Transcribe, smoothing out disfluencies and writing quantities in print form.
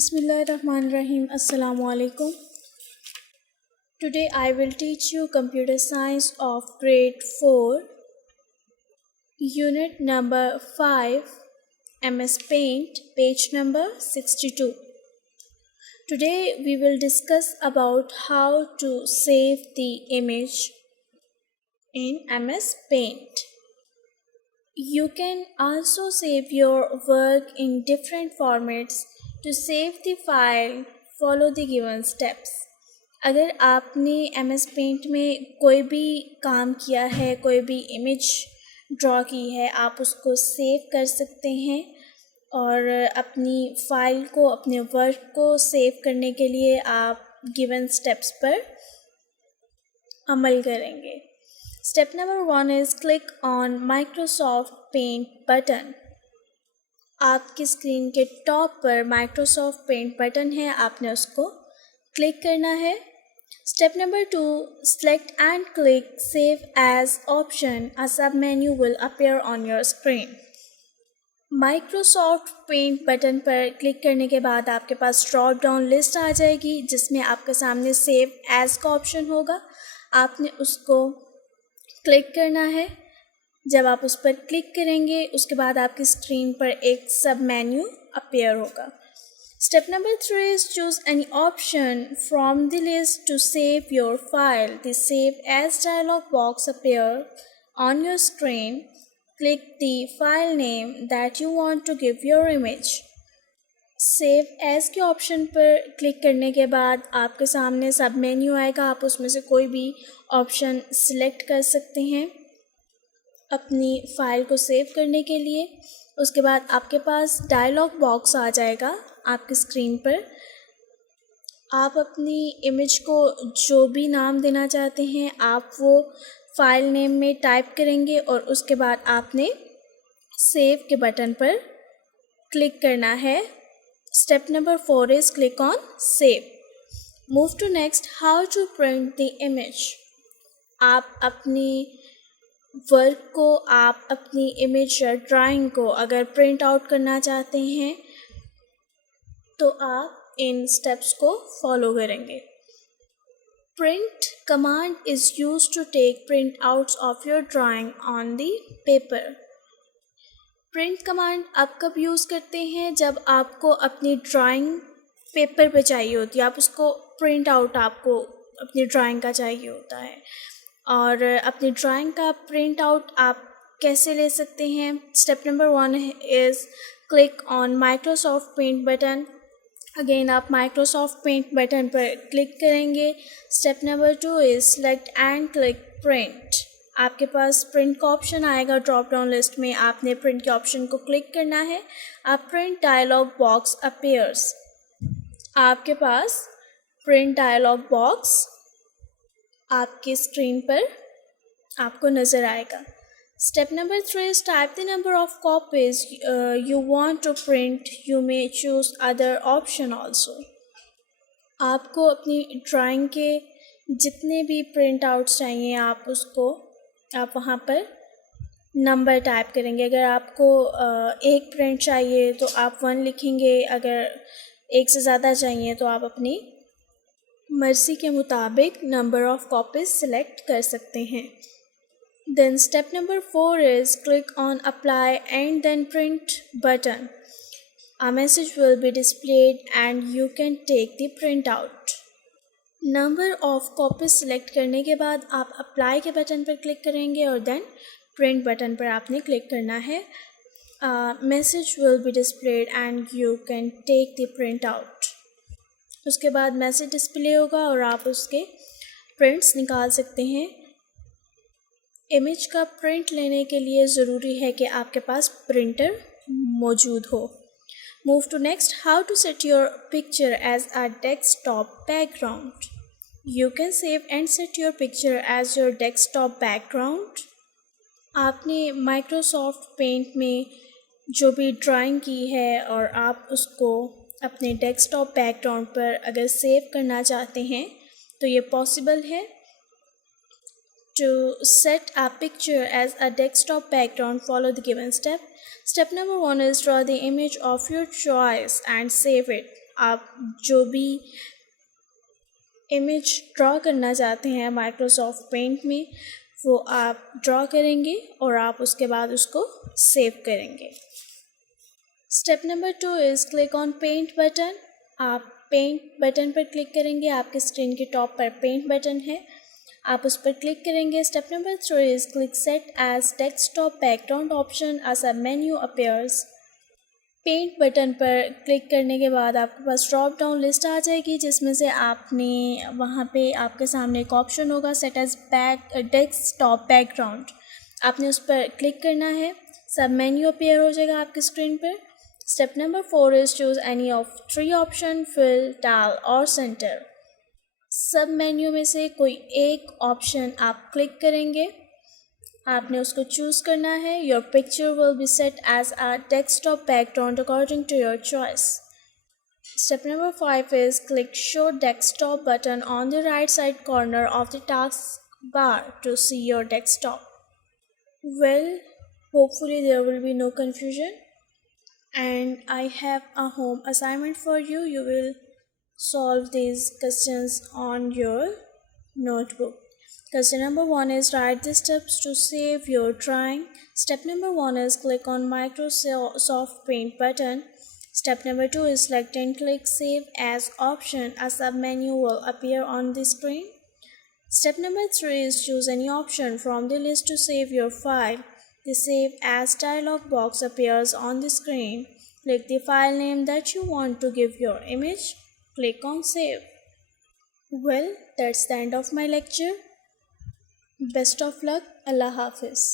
Bismillahirrahmanirrahim. Assalamu alaikum. Today I will teach you computer science of grade 4, unit number 5, MS Paint, page number 62. Today we will discuss about how to save the image in MS Paint. You can also save your work in different formats. To save the file, follow the given steps. अगर आपने MS Paint में कोई भी काम किया है, कोई भी इमेज ड्रॉ की है, आप उसको सेव कर सकते हैं और अपनी फ़ाइल को, अपने वर्क को सेव करने के लिए आप गिवन स्टेप्स पर अमल करेंगे. Step number 1 is click on Microsoft Paint button. आपकी स्क्रीन के टॉप पर Microsoft Paint बटन है, आपने उसको क्लिक करना है. Step number 2, select and click Save as option. A sub-menu will appear on your screen. Microsoft Paint button पर click करने के बाद आपके पास ड्रॉप डाउन लिस्ट आ जाएगी जिसमें आपके सामने सेव एज का ऑप्शन होगा. आपने उसको क्लिक करना है. जब आप उस पर क्लिक करेंगे उसके बाद आपकी स्क्रीन पर एक सब मेन्यू अपीयर होगा. Step number 3 is choose any option from the list to save your file. The Save As dialog box appear on your screen. Click the file name that you want to give your image. Save as के option पर click करने के बाद आपके सामने सब menu आएगा. आप उसमें से कोई भी ऑप्शन सिलेक्ट कर सकते हैं अपनी फ़ाइल को सेव करने के लिए. उसके बाद आपके पास डायलॉग बॉक्स आ जाएगा आपकी स्क्रीन पर. आप अपनी इमेज को जो भी नाम देना चाहते हैं आप वो फाइल नेम में टाइप करेंगे और उसके बाद आपने सेव के बटन पर क्लिक करना है. Step number 4 is click on Save. Move to next, how to print the image. आप अपनी वर्क को, आप अपनी इमेज या ड्राइंग को अगर प्रिंट आउट करना चाहते हैं तो आप इन स्टेप्स को फॉलो करेंगे. Print command is used to take printouts of your drawing on the paper. Print command आप कब यूज़ करते हैं? जब आपको अपनी ड्राइंग पेपर पे चाहिए होती है. आप उसको प्रिंट आउट आपको अपनी ड्राइंग का चाहिए होता है. और अपनी ड्राइंग का प्रिंट आउट आप कैसे ले सकते हैं? Step number 1 is click on Microsoft paint button. Again आप माइक्रोसॉफ्ट पेंट बटन पर क्लिक करेंगे. Step number 2 is select and click print. आपके पास प्रिंट का ऑप्शन आएगा ड्रॉप डाउन लिस्ट में. आपने प्रिंट के ऑप्शन को क्लिक करना है. आप प्रिंट डायलॉग बॉक्स अपीयर्स. आपके पास प्रिंट डायलॉग बॉक्स आपकी स्क्रीन पर आपको नज़र आएगा. Step number 3 is type the number of copies you want to print. You may choose other option also. आपको अपनी ड्राइंग के जितने भी प्रिंट आउट्स चाहिए आप वहाँ पर नंबर टाइप करेंगे. अगर आपको एक प्रिंट चाहिए तो आप 1 लिखेंगे. अगर एक से ज़्यादा चाहिए तो आप अपनी मर्ज़ी के मुताबिक नंबर ऑफ़ कॉपीज़ सिलेक्ट कर सकते हैं. Then step number 4 is click on apply and then print button. A message will be displayed and you can take the print out. Number of copies select करने के बाद आप apply के button पर click करेंगे और देन प्रिंट बटन पर आपने क्लिक करना है. Message will be displayed and you can take the print out. उसके बाद मैसेज डिस्प्ले होगा और आप उसके प्रिंट्स निकाल सकते हैं. इमेज का प्रिंट लेने के लिए ज़रूरी है कि आपके पास प्रिंटर मौजूद हो. Move to next, how to set your picture as a desktop background. You can save and set your picture as your desktop background. आपने Microsoft Paint में जो भी ड्राइंग की है और आप उसको अपने डेस्कटॉप बैकग्राउंड पर अगर सेव करना चाहते हैं तो ये पॉसिबल है. To set a picture as a desktop background, follow the given step. Step number 1 is draw the image of your choice and save it. आप जो भी इमेज ड्रॉ करना चाहते हैं माइक्रोसॉफ्ट पेंट में वो आप ड्रॉ करेंगे और आप उसके बाद उसको सेव करेंगे। Step number 2 is click on paint button. आप पेंट बटन पर क्लिक करेंगे, आपके स्क्रीन के टॉप पर पेंट बटन है, आप उस पर क्लिक करेंगे। Step number 3 is click set as desktop background option as a menu appears. Paint button पर क्लिक करने के बाद आपके पास ड्रॉप डाउन लिस्ट आ जाएगी जिसमें से आपने वहाँ पे आपके सामने एक ऑप्शन होगा सेट एज डेस्कटॉप बैकग्राउंड, आपने उस पर क्लिक करना है, सब मेन्यू अपीयर हो जाएगा आपकी स्क्रीन पर। Step number 4 is choose any of 3 option fill tile और सेंटर। सब मेन्यू में से कोई एक ऑप्शन आप क्लिक करेंगे, आपने उसको चूज़ करना है। Your picture will be set as a desktop background according to your choice. Step number 5 is click show desktop button on the right side corner of the task bar to see your desktop. Well, hopefully there will be no confusion. And I have a home assignment for you. You will solve these questions on your notebook. Question number 1 is write the steps to save your drawing. Step number 1 is click on Microsoft Paint button. Step number 2 is select and click Save As option. A sub-menu will appear on the screen. Step number 3 is choose any option from the list to save your file. The Save As dialog box appears on the screen. Click the file name that you want to give your image. Click on Save. Well, that's the end of my lecture. Best of luck. Allah Hafiz.